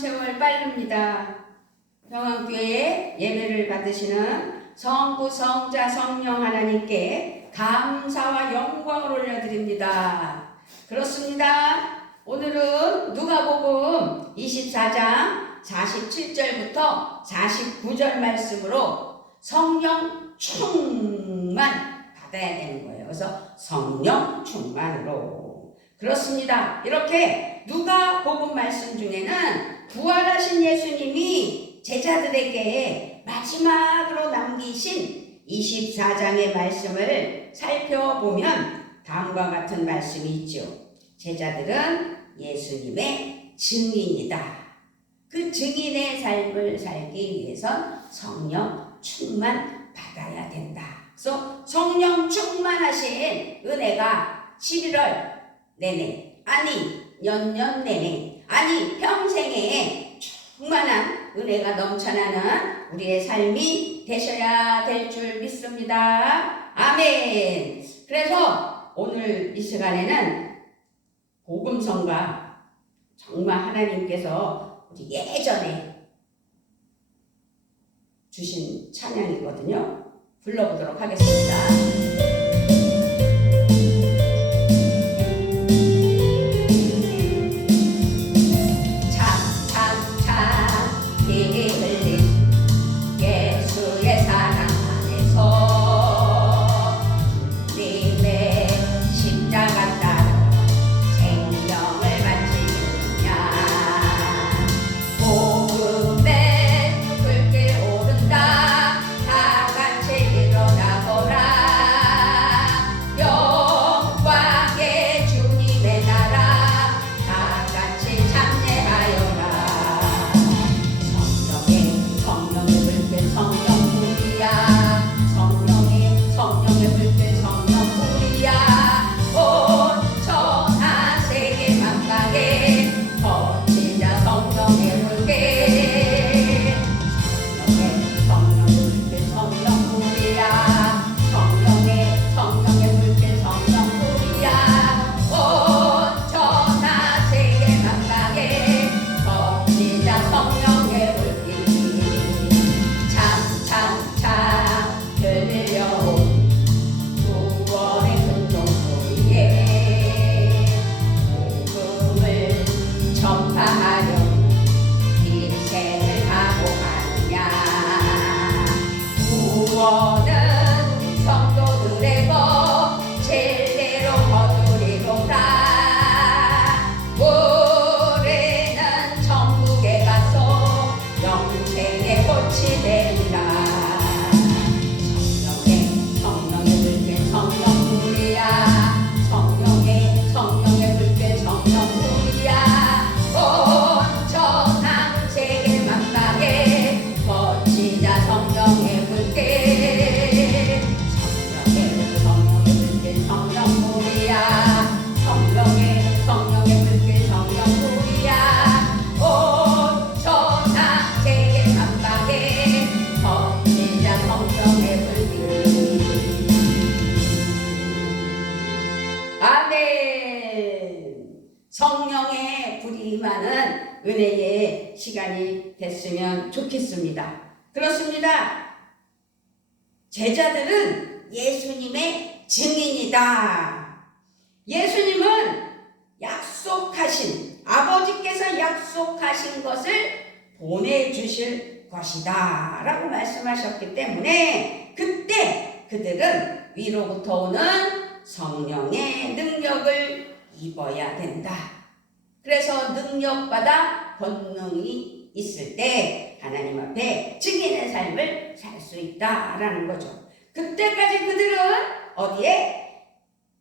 세월 빠릅니다. 평안교회 예배를 받으시는 성부, 성자, 성령 하나님께 감사와 영광을 올려드립니다. 그렇습니다. 오늘은 누가복음 24장 47절부터 49절 말씀으로 성령 충만 받아야 되는 거예요. 그래서 성령 충만으로. 그렇습니다. 이렇게 누가복음 말씀 중에는 부활하신 예수님이 제자들에게 마지막으로 남기신 24장의 말씀을 살펴보면 다음과 같은 말씀이 있죠. 제자들은 예수님의 증인이다. 그 증인의 삶을 살기 위해선 성령 충만 받아야 된다. 그래서 성령 충만하신 은혜가 11월 내내, 아니 년년 내내, 아니 평생에 충만한 은혜가 넘쳐나는 우리의 삶이 되셔야 될 줄 믿습니다. 아멘. 그래서 오늘 이 시간에는 복음성가, 정말 하나님께서 우리 예전에 주신 찬양이거든요. 불러보도록 하겠습니다. 성령의 불이 임하는 은혜의 시간이 됐으면 좋겠습니다. 그렇습니다. 제자들은 예수님의 증인이다. 예수님은 아버지께서 약속하신 것을 보내주실 것이다 라고 말씀하셨기 때문에 그때 그들은 위로부터 오는 성령의 능력을 입어야 된다. 그래서 능력받아 권능이 있을 때 하나님 앞에 증인의 삶을 살 수 있다라는 거죠. 그때까지 그들은 어디에?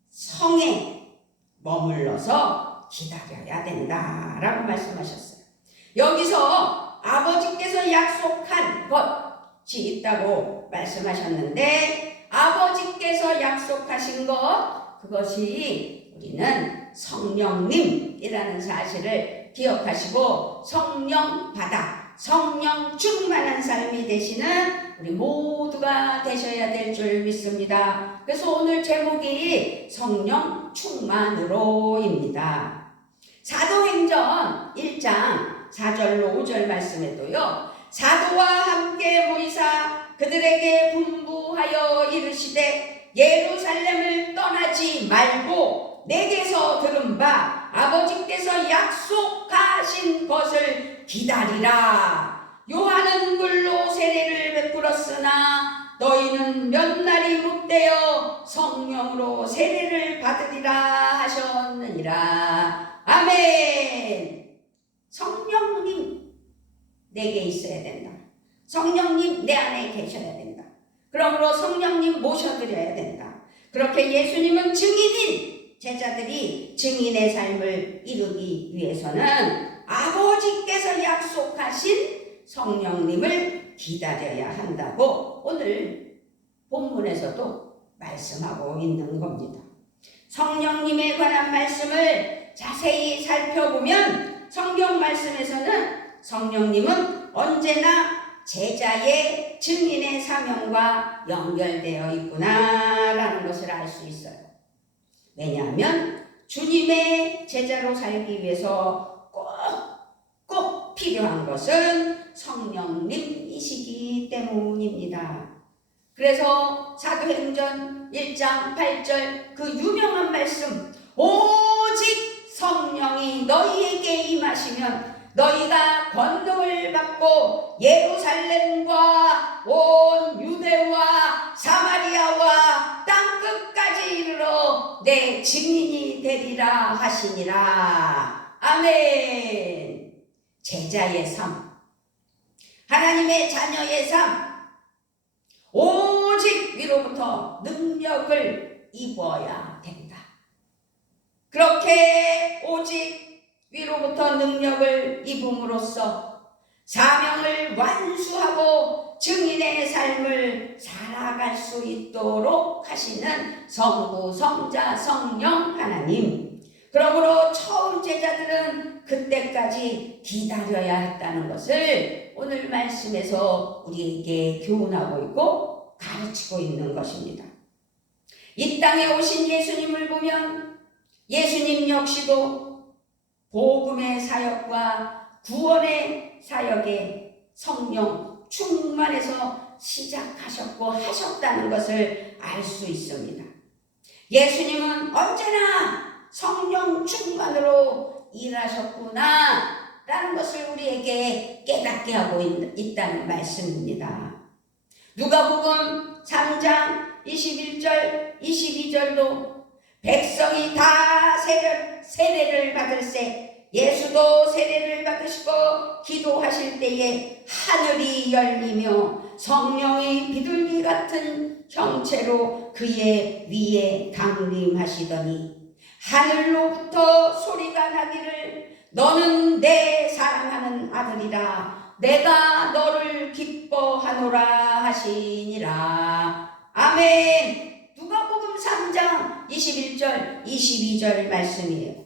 성에 머물러서 기다려야 된다라고 말씀하셨어요. 여기서 아버지께서 약속한 것이 있다고 말씀하셨는데 아버지께서 약속하신 그것이 우리는 성령님이라는 사실을 기억하시고 성령 받아 성령 충만한 삶이 되시는 우리 모두가 되셔야 될 줄 믿습니다. 그래서 오늘 제목이 성령 충만으로입니다. 사도행전 1장 4절로 5절 말씀에도요. 사도와 함께 모이사 그들에게 분부하여 이르시되 예루살렘을 떠나지 말고 내게서 들은 바 아버지께서 약속하신 것을 기다리라. 요한은 물로 세례를 베풀었으나 너희는 몇 날이 못되어 성령으로 세례를 받으리라 하셨느니라. 아멘. 성령님 내게 있어야 된다. 성령님 내 안에 계셔야 된다. 그러므로 성령님 모셔드려야 된다. 그렇게 예수님은 증인인 제자들이 증인의 삶을 이루기 위해서는 아버지께서 약속하신 성령님을 기다려야 한다고 오늘 본문에서도 말씀하고 있는 겁니다. 성령님에 관한 말씀을 자세히 살펴보면 성경 말씀에서는 성령님은 언제나 제자의 증인의 사명과 연결되어 있구나라는 것을 알 수 있어요. 왜냐하면 주님의 제자로 살기 위해서 꼭 필요한 것은 성령님이시기 때문입니다. 그래서 사도행전 1장 8절 그 유명한 말씀, 오직 성령이 너희에게 임하시면 너희가 권능을 받고 예루살렘과 온 유대와 사마리아와 땅끝까지 이르러 내 증인이 되리라 하시니라. 아멘. 제자의 삶, 하나님의 자녀의 삶, 오직 위로부터 능력을 입어야 된다. 그렇게 오직 위로부터 능력을 입음으로써 사명을 완수하고 증인의 삶을 살아갈 수 있도록 하시는 성부, 성자, 성령 하나님. 그러므로 처음 제자들은 그때까지 기다려야 했다는 것을 오늘 말씀에서 우리에게 교훈하고 있고 가르치고 있는 것입니다. 이 땅에 오신 예수님을 보면 예수님 역시도 복음의 사역과 구원의 사역에 성령 충만해서 시작하셨고 하셨다는 것을 알 수 있습니다. 예수님은 언제나 성령 충만으로 일하셨구나 라는 것을 우리에게 깨닫게 하고 있다는 말씀입니다. 누가복음 3장 21절 22절도 백성이 다 세례를 받을세 예수도 세례를 받으시고 기도하실 때에 하늘이 열리며 성령이 비둘기 같은 형체로 그의 위에 강림하시더니 하늘로부터 소리가 나기를 너는 내 사랑하는 아들이라 내가 너를 기뻐하노라 하시니라. 아멘. 누가복음 3장 21절 22절 말씀이에요.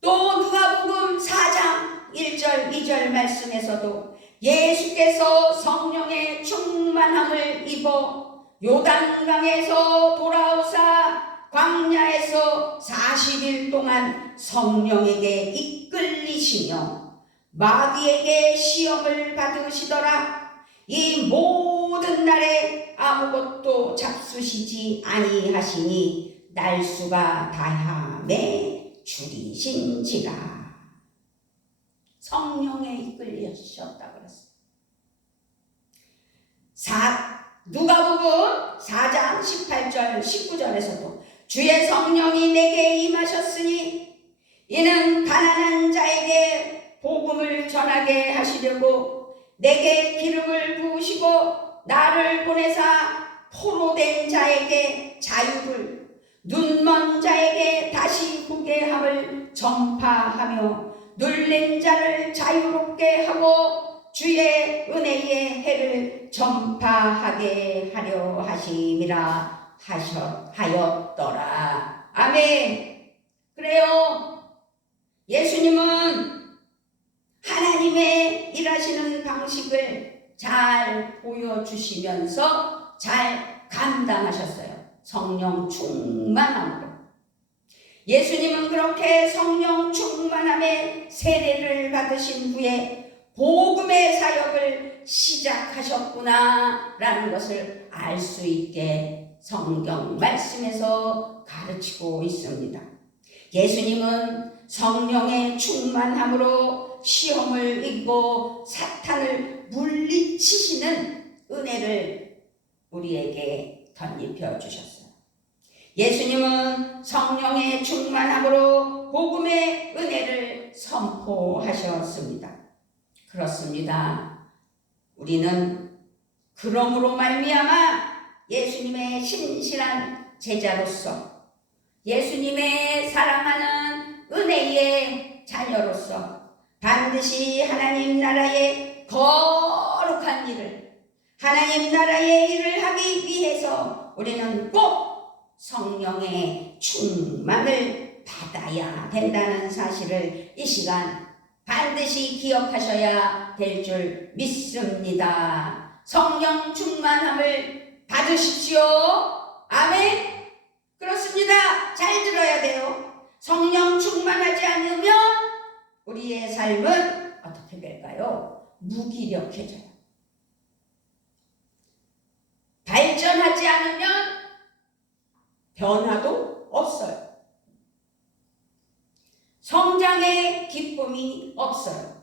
또 누가복음 4장 1절 2절 말씀에서도 예수께서 성령의 충만함을 입어 요단강에서 돌아오사 광야에서 40일 동안 성령에게 이끌리시며 마귀에게 시험을 받으시더라. 이 모든 날에 아무것도 잡수시지 아니하시니 날수가 다함에 줄이신지라. 성령에 이끌리셨다 그랬어요. 누가복음 4장 18절 19절에서도 주의 성령이 내게 임하셨으니 이는 가난한 자에게 복음을 전하게 하시려고 내게 기름을 부으시고 나를 보내사 포로된 자에게 자유를 눈먼 자에게 다시 보게 함을 전파하며 눌린 자를 자유롭게 하고 주의 은혜의 해를 전파하게 하려 하심이라 하였더라. 아멘. 그래요. 예수님은 하나님의 일하시는 방식을 잘 보여주시면서 잘 감당하셨어요. 성령 충만함으로. 예수님은 그렇게 성령 충만함에 세례를 받으신 후에 복음의 사역을 시작하셨구나 라는 것을 알 수 있게 성경 말씀에서 가르치고 있습니다. 예수님은 성령의 충만함으로 시험을 이기고 사탄을 물리치시는 은혜를 우리에게 덧입혀 주셨어요. 예수님은 성령의 충만함으로 복음의 은혜를 선포하셨습니다. 그렇습니다. 우리는 그러므로 말미암아 예수님의 신실한 제자로서, 예수님의 사랑하는 은혜의 자녀로서 반드시 하나님 나라의 거룩한 일을, 하나님 나라의 일을 하기 위해서 우리는 꼭 성령의 충만을 받아야 된다는 사실을 이 시간 반드시 기억하셔야 될 줄 믿습니다. 성령 충만함을 받으십시오. 아멘. 그렇습니다. 잘 들어야 돼요. 성령 충만하지 않으면 우리의 삶은 어떻게 될까요? 무기력해져요. 발전하지 않으면 변화도 없어요. 성장의 기쁨이 없어요.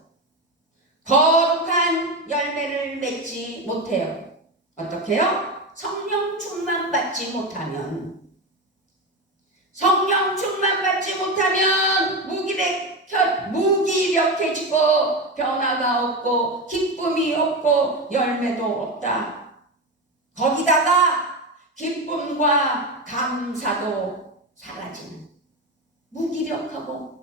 거룩한 열매를 맺지 못해요. 어떻게 해요? 성령 충만 받지 못하면, 성령 충만 받지 못하면 무기력해지고 변화가 없고 기쁨이 없고 열매도 없다. 거기다가 기쁨과 감사도 사라지는, 무기력하고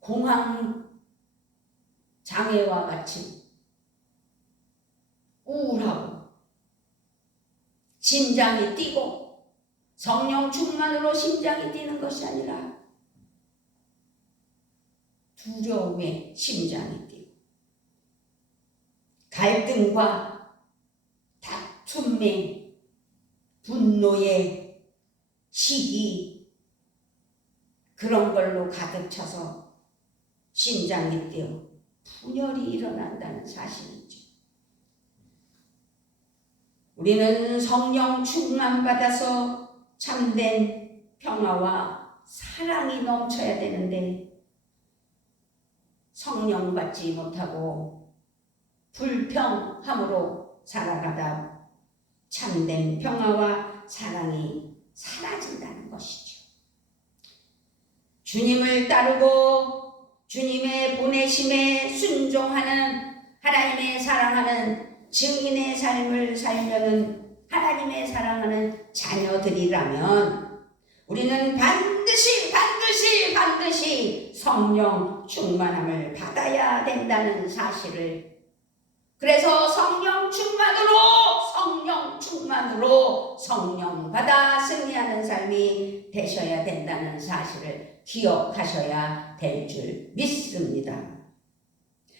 공황 장애와 같이 우울하고 심장이 뛰고, 성령 충만으로 심장이 뛰는 것이 아니라 두려움에 심장이 뛰고, 갈등과 다툼에, 분노의 시기, 그런 걸로 가득 차서 심장이 뛰어 분열이 일어난다는 사실이죠. 우리는 성령 충만 받아서 참된 평화와 사랑이 넘쳐야 되는데 성령 받지 못하고 불평함으로 살아가다 참된 평화와 사랑이 사라진다는 것이죠. 주님을 따르고 주님의 보내심에 순종하는, 하나님의 사랑하는 증인의 삶을 살려는 하나님의 사랑하는 자녀들이라면 우리는 반드시 성령 충만함을 받아야 된다는 사실을, 그래서 성령 충만으로 성령 받아 승리하는 삶이 되셔야 된다는 사실을 기억하셔야 될 줄 믿습니다.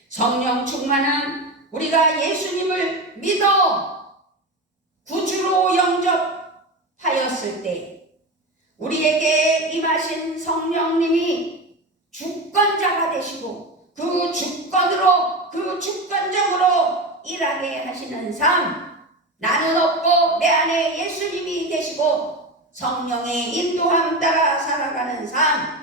성령 충만은 우리가 예수님을 믿어 구주로 영접하였을 때 우리에게 임하신 성령님이 주권자가 되시고 그 주권적으로 일하게 하시는 삶, 나는 없고 내 안에 예수님이 계시고 성령의 인도함 따라 살아가는 삶,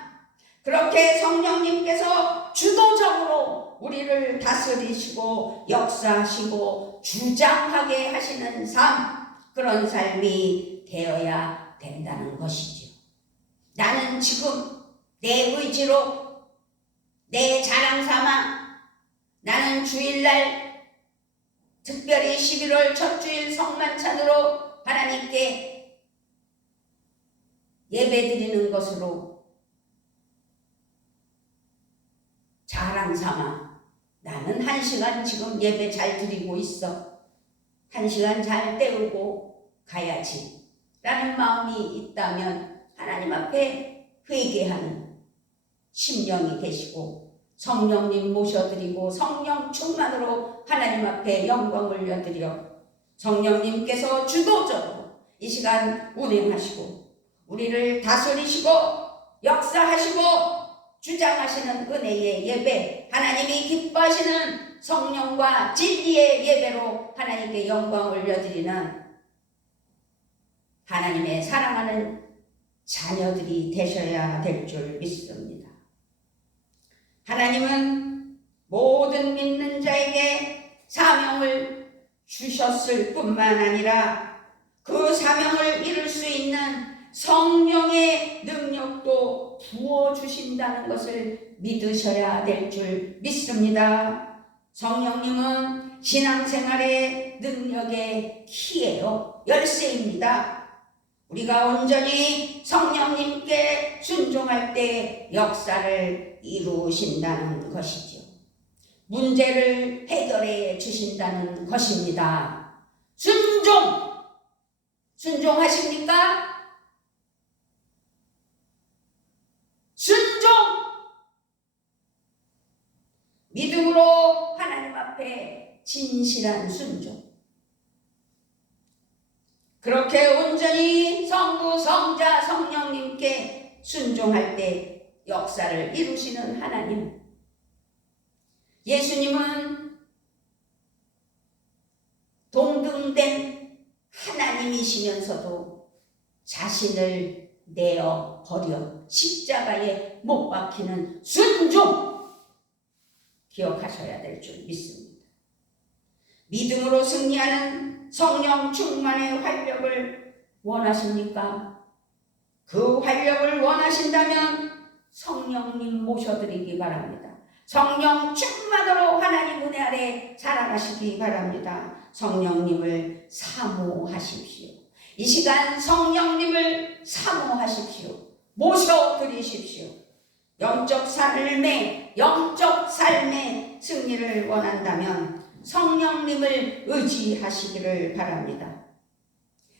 그렇게 성령님께서 주도적으로 우리를 다스리시고 역사하시고 주장하게 하시는 삶, 그런 삶이 되어야 된다는 것이죠. 나는 지금 내 의지로, 내 자랑 삼아 나는 주일날 특별히 11월 첫 주일 성만찬으로 하나님께 예배드리는 것으로 자랑 삼아 나는 1시간 지금 예배 잘 드리고 있어, 1시간 잘 때우고 가야지 라는 마음이 있다면 하나님 앞에 회개하는 심령이 되시고 성령님 모셔드리고 성령 충만으로 하나님 앞에 영광 올려드려 성령님께서 주도적으로 이 시간 운행하시고 우리를 다스리시고 역사하시고 주장하시는 은혜의 예배, 하나님이 기뻐하시는 성령과 진리의 예배로 하나님께 영광 올려드리는 하나님의 사랑하는 자녀들이 되셔야 될 줄 믿습니다. 하나님은 모든 믿는 자에게 사명을 주셨을 뿐만 아니라 그 사명을 이룰 수 있는 성령의 능력도 부어주신다는 것을 믿으셔야 될 줄 믿습니다. 성령님은 신앙생활의 능력의 키예요. 열쇠입니다. 우리가 온전히 성령님께 순종할 때 역사를 이루신다는 것이죠. 문제를 해결해 주신다는 것입니다. 순종하십니까? 순종! 믿음으로 하나님 앞에 진실한 순종. 그렇게 온전히 성부, 성자, 성령님께 순종할 때 역사를 이루시는 하나님. 예수님은 동등된 하나님이시면서도 자신을 내어 버려 십자가에 못 박히는 순종 기억하셔야 될 줄 믿습니다. 믿음으로 승리하는 성령 충만의 활력을 원하십니까? 그 활력을 원하신다면 성령님 모셔드리기 바랍니다. 성령 충만으로 하나님 은혜 아래 살아가시기 바랍니다. 성령님을 사모하십시오. 이 시간 성령님을 사모하십시오. 모셔드리십시오. 영적 삶의 승리를 원한다면 성령님을 의지하시기를 바랍니다.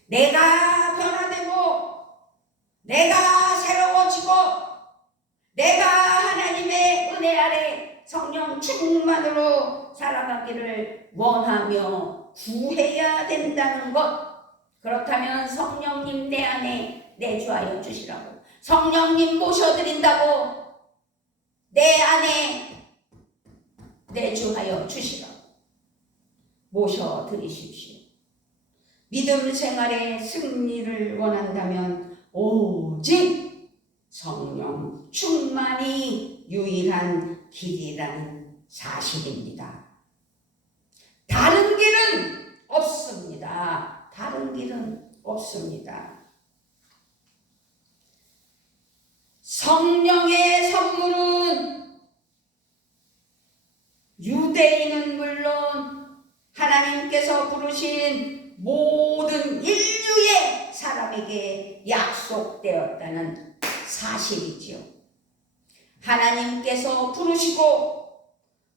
내가 변화되고 내가 새로워지고 내가 하나님의 은혜 아래 성령 충만으로 살아가기를 원하며 구해야 된다는 것. 그렇다면 성령님 내 안에 내주하여 주시라고, 성령님 모셔드린다고 내 안에 내주하여 주시라고 모셔드리십시오. 믿음 생활의 승리를 원한다면 오직 성령 충만이 유일한 길이라는 사실입니다. 다른 길은 없습니다. 다른 길은 없습니다. 성령의 선물은 유대인은 물론 하나님께서 부르신 모든 인류의 사람에게 약속되었다는 사실이지요. 하나님께서 부르시고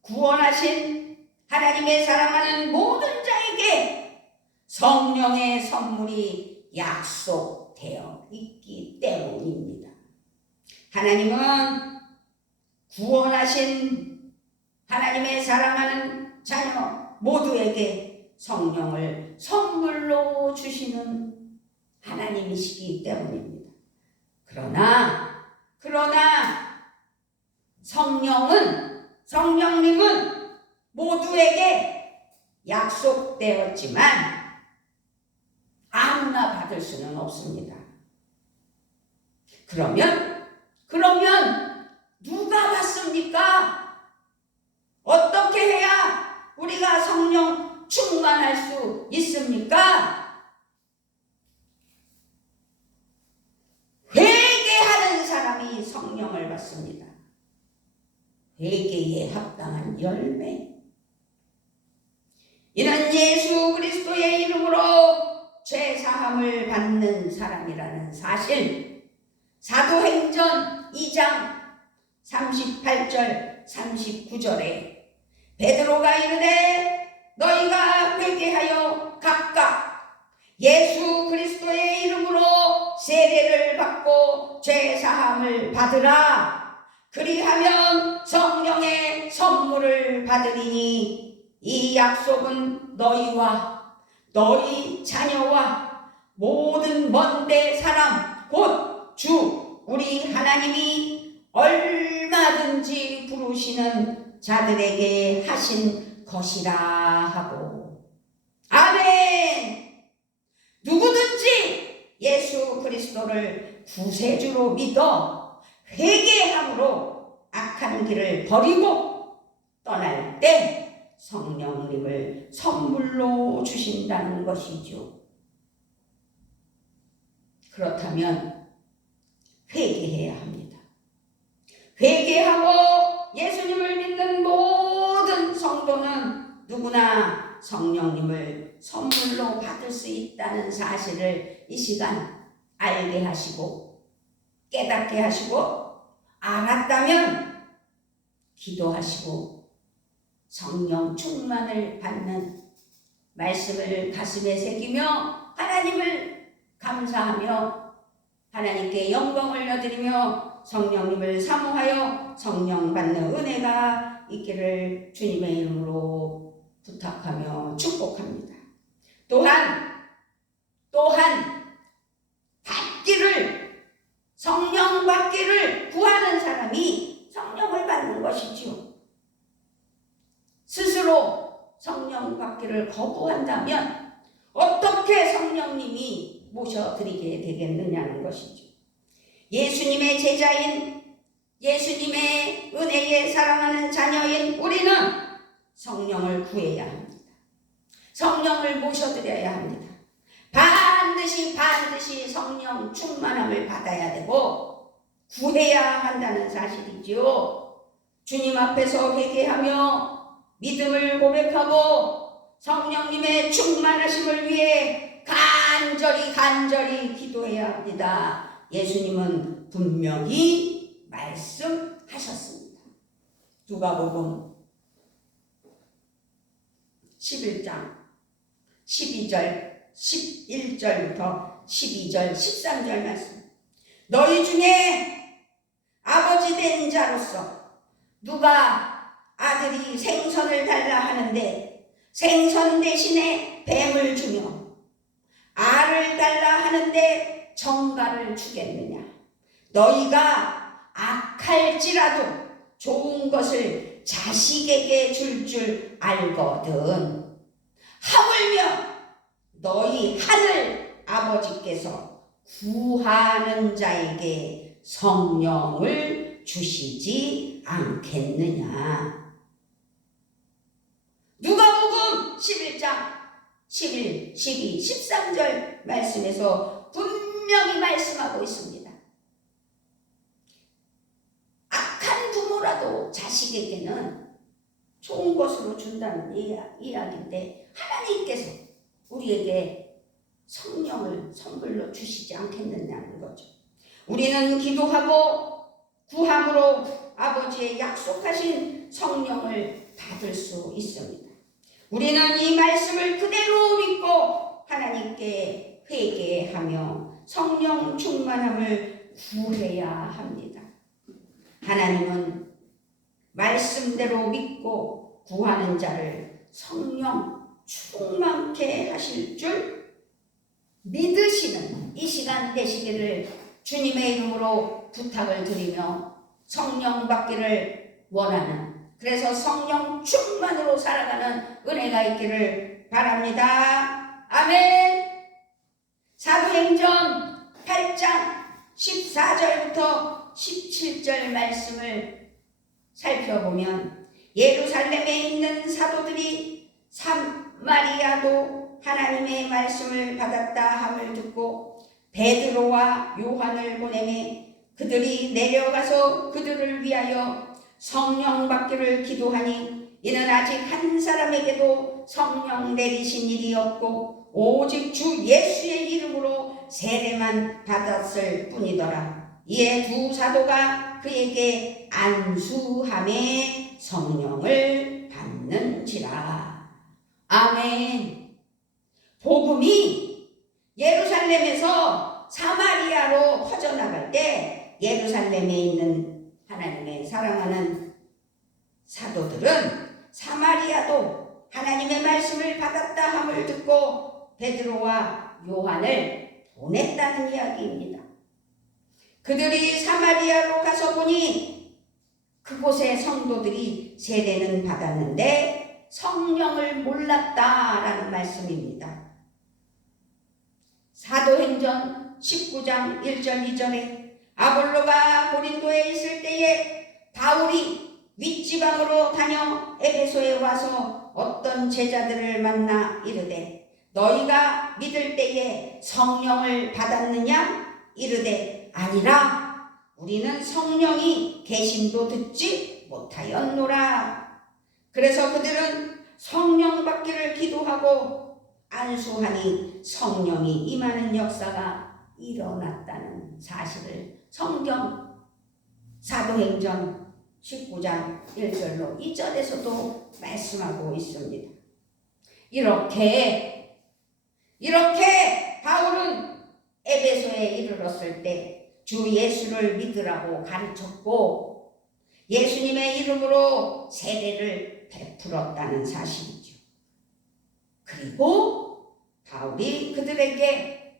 구원하신 하나님의 사랑하는 모든 자에게 성령의 선물이 약속되어 있기 때문입니다. 하나님은 구원하신 하나님의 사랑하는 자녀 모두에게 성령을 선물로 주시는 하나님이시기 때문입니다. 그러나 성령님은 모두에게 약속되었지만 아무나 받을 수는 없습니다. 그러면 누가 받습니까? 어떻게 해야 우리가 성령 충만할 수 있습니까? 회개하는 사람이 성령을 받습니다. 회개에 합당한 열매. 이는 예수 그리스도의 이름으로 죄사함을 받는 사람이라는 사실. 사도행전 2장 38절 39절에 베드로가 이르되 너희가 회개하여 각각 예수 그리스도의 이름으로 세례를 받고 죄사함을 받으라. 그리하면 성령의 선물을 받으리니 이 약속은 너희와 너희 자녀와 모든 먼데 사람 곧 주 우리 하나님이 얼마나 부르시는 자들에게 하신 것이라 하고. 아멘. 누구든지 예수 그리스도를 구세주로 믿어 회개함으로 악한 길을 버리고 떠날 때 성령님을 선물로 주신다는 것이죠. 그렇다면 회개해야 합니다. 회개하고 예수님을 믿는 모든 성도는 누구나 성령님을 선물로 받을 수 있다는 사실을 이 시간 알게 하시고 깨닫게 하시고, 알았다면 기도하시고 성령 충만을 받는 말씀을 가슴에 새기며 하나님을 감사하며 하나님께 영광을 올려드리며 성령님을 사모하여 성령 받는 은혜가 있기를 주님의 이름으로 부탁하며 축복합니다. 또한 받기를, 성령 받기를 구하는 사람이 성령을 받는 것이지요. 스스로 성령 받기를 거부한다면 어떻게 성령님이 모셔드리게 되겠느냐는 것이죠. 예수님의 제자인, 예수님의 은혜에 사랑하는 자녀인 우리는 성령을 구해야 합니다. 성령을 모셔드려야 합니다. 반드시 성령 충만함을 받아야 되고 구해야 한다는 사실이지요. 주님 앞에서 회개하며 믿음을 고백하고 성령님의 충만하심을 위해 간절히 기도해야 합니다. 예수님은 분명히 말씀하셨습니다. 누가복음 11장 11절부터 12절 13절 말씀. 너희 중에 아버지 된 자로서 누가 아들이 생선을 달라 하는데 생선 대신에 뱀을 주며 알을 달라 하는데 정갈을 주겠느냐? 너희가 악할지라도 좋은 것을 자식에게 줄 알거든. 하물며 너희 하늘 아버지께서 구하는 자에게 성령을 주시지 않겠느냐? 누가복음 11장 11, 12, 13절 말씀에서 분명히 말씀하고 있습니다. 악한 부모라도 자식에게는 좋은 것으로 준다는 이야기인데 하나님께서 우리에게 성령을 선물로 주시지 않겠느냐는 거죠. 우리는 기도하고 구함으로 아버지의 약속하신 성령을 받을 수 있습니다. 우리는 이 말씀을 그대로 믿고 하나님께 회개하며 성령 충만함을 구해야 합니다. 하나님은 말씀대로 믿고 구하는 자를 성령 충만케 하실 줄 믿으시는 이 시간 되시기를 주님의 이름으로 부탁을 드리며 성령 받기를 원하는, 그래서 성령 충만으로 살아가는 은혜가 있기를 바랍니다. 아멘. 사도행전 8장 14절부터 17절 말씀을 살펴보면 예루살렘에 있는 사도들이 사마리아도 하나님의 말씀을 받았다 함을 듣고 베드로와 요한을 보내매 그들이 내려가서 그들을 위하여 성령 받기를 기도하니 이는 아직 한 사람에게도 성령 내리신 일이 없고 오직 주 예수의 이름으로 세례만 받았을 뿐이더라. 이에 두 사도가 그에게 안수함에 성령을 받는지라. 아멘. 복음이 예루살렘에서 사마리아로 퍼져나갈 때 예루살렘에 있는 하나님의 사랑하는 사도들은 사마리아도 하나님의 말씀을 받았다 함을 듣고 베드로와 요한을 보냈다는 이야기입니다. 그들이 사마리아로 가서 보니 그곳의 성도들이 세례는 받았는데 성령을 몰랐다라는 말씀입니다. 사도행전 19장 1절 2절에 아볼로가 고린도에 있을 때에 바울이 윗지방으로 다녀 에베소에 와서 어떤 제자들을 만나 이르되 너희가 믿을 때에 성령을 받았느냐? 이르되 아니라 우리는 성령이 계심도 듣지 못하였노라. 그래서 그들은 성령 받기를 기도하고 안수하니 성령이 임하는 역사가 일어났다는 사실을 성경 사도행전 19장 1절로 2절에서도 말씀하고 있습니다. 이렇게 바울은 에베소에 이르렀을 때 주 예수를 믿으라고 가르쳤고 예수님의 이름으로 세례를 베풀었다는 사실이죠. 그리고 바울이 그들에게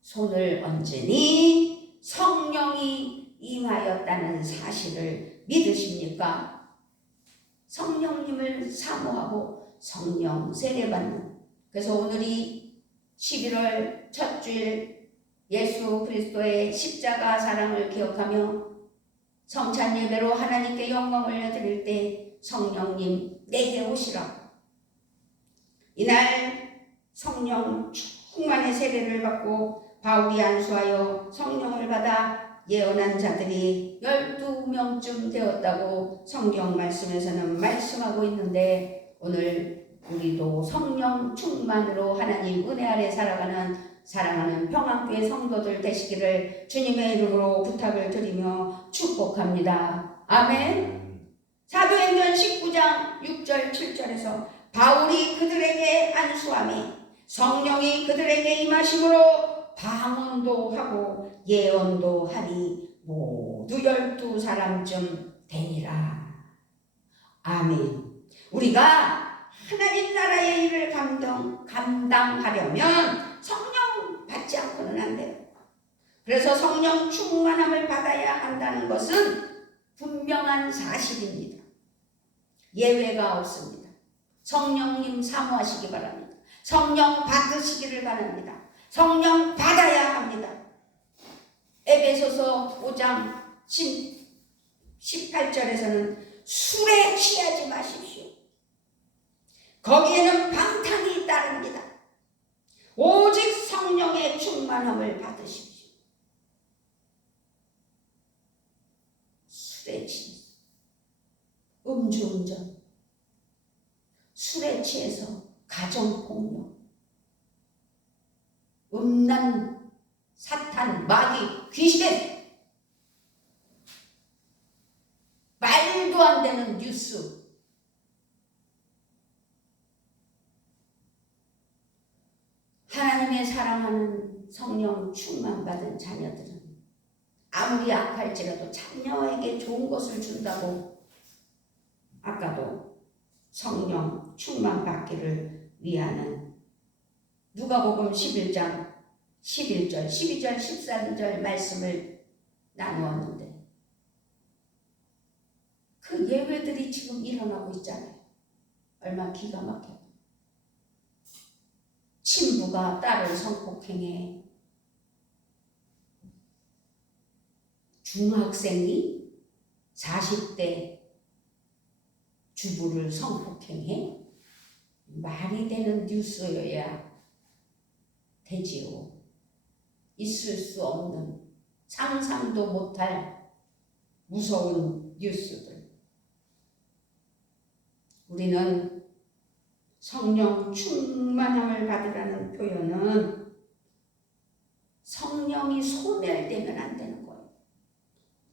손을 얹으니 성령이 임하였다는 사실을 믿으십니까? 성령님을 사모하고 성령 세례받는, 그래서 오늘이 11월 첫 주일 예수 그리스도의 십자가 사랑을 기억하며 성찬 예배로 하나님께 영광을 드릴 때 성령님 내게 오시라. 이날 성령 충만의 세례를 받고 바울이 안수하여 성령을 받아 예언한 자들이 12명쯤 되었다고 성경 말씀에서는 말씀하고 있는데, 오늘 우리도 성령 충만으로 하나님 은혜 아래 살아가는 사랑하는 평안교회 성도들 되시기를 주님의 이름으로 부탁을 드리며 축복합니다. 아멘. 사도행전 19장 6절 7절에서 바울이 그들에게 안수하며 성령이 그들에게 임하심으로 방언도 하고 예언도 하니 모두 12사람쯤 되니라. 아멘. 우리가 하나님 나라의 일을 감당하려면 성령 받지 않고는 안 돼요. 그래서 성령 충만함을 받아야 한다는 것은 분명한 사실입니다. 예외가 없습니다. 성령님 사모하시기 바랍니다. 성령 받으시기를 바랍니다. 성령 받아야 합니다. 에베소서 5장 18절에서는 술에 취하지 마십시오. 거기에는 방탕이 따릅니다. 오직 성령의 충만함을 받으십시오. 술에 취해서, 음주운전, 술에 취해서 가정폭력, 음란, 사탄, 마귀, 귀신, 말도 안 되는 뉴스, 하나님의 사랑하는 성령 충만받은 자녀들은 아무리 악할지라도 자녀에게 좋은 것을 준다고 아까도 성령 충만받기를 위하는 누가복음 11장 11절, 12절, 13절 말씀을 나누었는데 그 예외들이 지금 일어나고 있잖아요. 얼마나 기가 막혀요. 친부가 딸을 성폭행해. 중학생이 40대 주부를 성폭행해? 말이 되는 뉴스여야 되지요. 있을 수 없는, 상상도 못할 무서운 뉴스들. 우리는 성령 충만함을 받으라는 표현은 성령이 소멸되면 안 되는 거예요.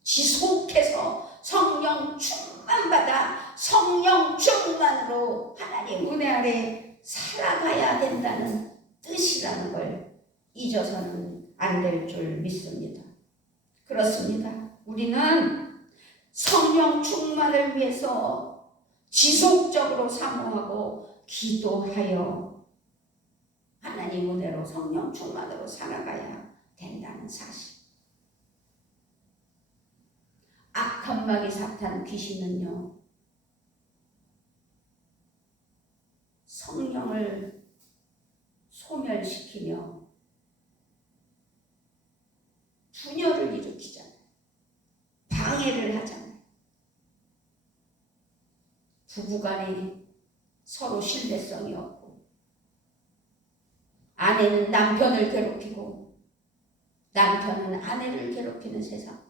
지속해서 성령 충만받아 성령 충만으로 하나님 은혜 아래 살아가야 된다는 뜻이라는 걸 잊어서는 안 될 줄 믿습니다. 그렇습니다. 우리는 성령 충만을 위해서 지속적으로 사모하고 기도하여 하나님 은혜로 성령 충만으로 살아가야 된다는 사실. 악한 천마귀 사탄 귀신은요, 성령을 소멸시키며 분열을 일으키잖아요. 방해를 하잖아요. 부부간에 서로 신뢰성이 없고, 아내는 남편을 괴롭히고 남편은 아내를 괴롭히는 세상.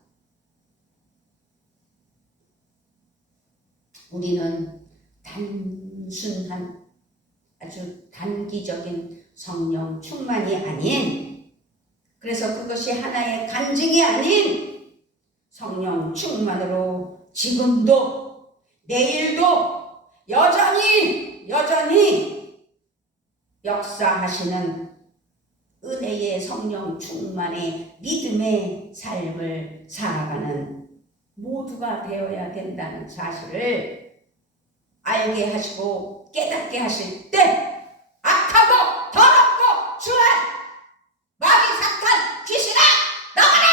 우리는 단순한 아주 단기적인 성령 충만이 아닌, 그래서 그것이 하나의 간증이 아닌 성령 충만으로 지금도 내일도 여전히 역사하시는 은혜의 성령 충만의 믿음의 삶을 살아가는 모두가 되어야 된다는 사실을 알게 하시고 깨닫게 하실 때, 악하고 더럽고 추한 마귀 사탄 귀신아 나가라!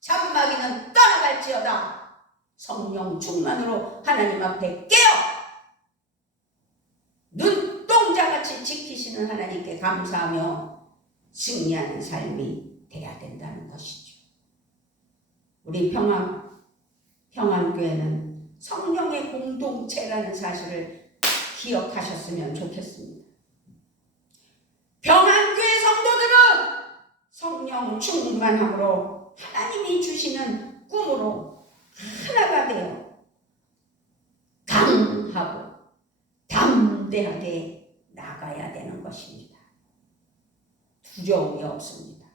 참마귀는 떠나갈지어다. 성령 충만으로 하나님 앞에 깨어 눈동자같이 지키시는 하나님께 감사하며 승리하는 삶이 돼야 된다는 것이죠. 우리 평안교회는 성령의 공동체라는 사실을 기억하셨으면 좋겠습니다. 평안교회 성도들은 성령 충만함으로 하나님이 주시는 꿈으로 하나가 되어 강하고 담대하게 나가야 되는 것입니다. 두려움이 없습니다.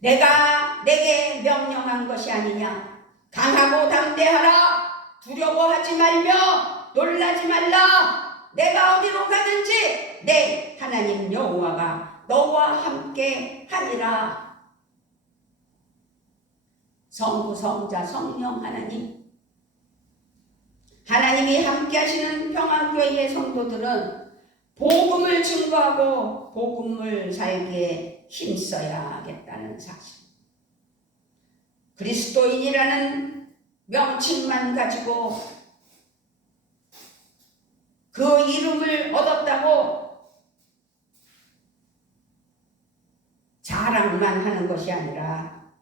내가 내게 명령한 것이 아니냐. 강하고 담대하라. 두려워하지 말며 놀라지 말라. 내가 어디로 가든지 내 하나님 여호와가 너와 함께 하리라. 성부, 성자, 성령 하나님이 함께 하시는 평안교회의 성도들은 복음을 증거하고 복음을 살기에 힘써야 하겠다는 사실. 그리스도인이라는 명칭만 가지고 그 이름을 얻었다고 자랑만 하는 것이 아니라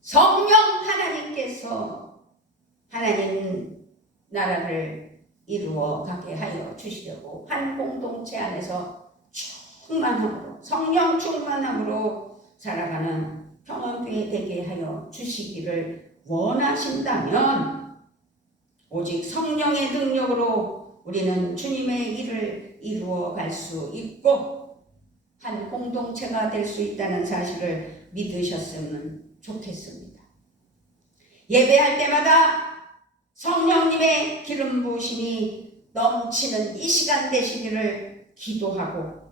성령 하나님께서 하나님 나라를 이루어 가게 하여 주시려고 한 공동체 안에서 충만함으로, 성령 충만함으로 살아가는 평안교회 되게 하여 주시기를 원하신다면 오직 성령의 능력으로 우리는 주님의 일을 이루어 갈 수 있고 한 공동체가 될 수 있다는 사실을 믿으셨으면 좋겠습니다. 예배할 때마다 성령님의 기름 부으심이 넘치는 이 시간 되시기를 기도하고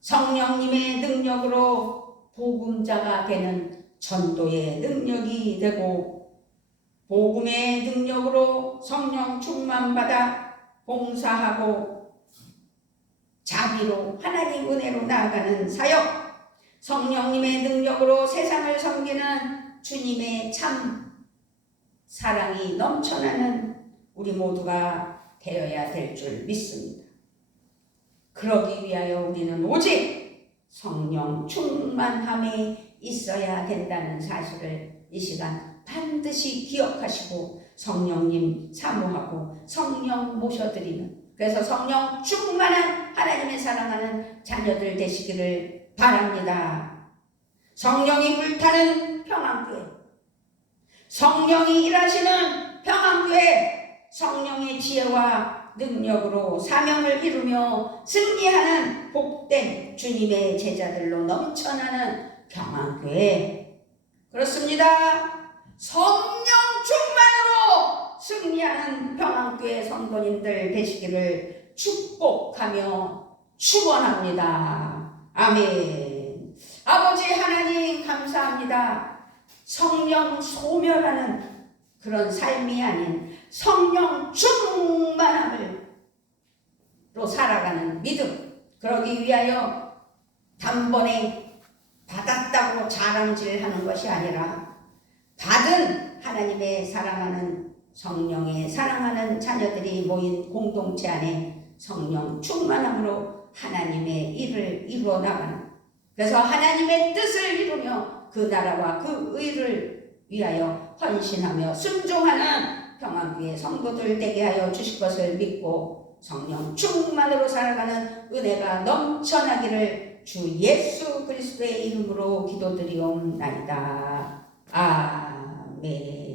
성령님의 능력으로 복음자가 되는 전도의 능력이 되고 복음의 능력으로 성령 충만받아 봉사하고 자비로 하나님 은혜로 나아가는 사역, 성령님의 능력으로 세상을 섬기는 주님의 참 사랑이 넘쳐나는 우리 모두가 되어야 될 줄 믿습니다. 그러기 위하여 우리는 오직 성령 충만함에 있어야 된다는 사실을 이 시간 반드시 기억하시고 성령님 사모하고 성령 모셔드리는, 그래서 성령 충만한 하나님의 사랑하는 자녀들 되시기를 바랍니다. 성령이 불타는 평안교회, 성령이 일하시는 평안교회, 성령의 지혜와 능력으로 사명을 이루며 승리하는 복된 주님의 제자들로 넘쳐나는 평안교회. 그렇습니다. 성령 충만으로 승리하는 평안교회 성도님들 되시기를 축복하며 축원합니다. 아멘. 아버지 하나님 감사합니다. 성령 소멸하는 그런 삶이 아닌 성령 충만함으로 살아가는 믿음, 그러기 위하여 단번에 받았다고 자랑질하는 것이 아니라 받은 하나님 하나님의 사랑하는 성령의 사랑하는 자녀들이 모인 공동체 안에 성령 충만함으로 하나님의 일을 이루어 나가는, 그래서 하나님의 뜻을 이루며 그 나라와 그 의를 위하여 헌신하며 순종하는 평안교회 성도들 되게 하여 주실 것을 믿고 성령 충만으로 살아가는 은혜가 넘쳐나기를 주 예수 그리스도의 이름으로 기도드리옵나이다. 아멘.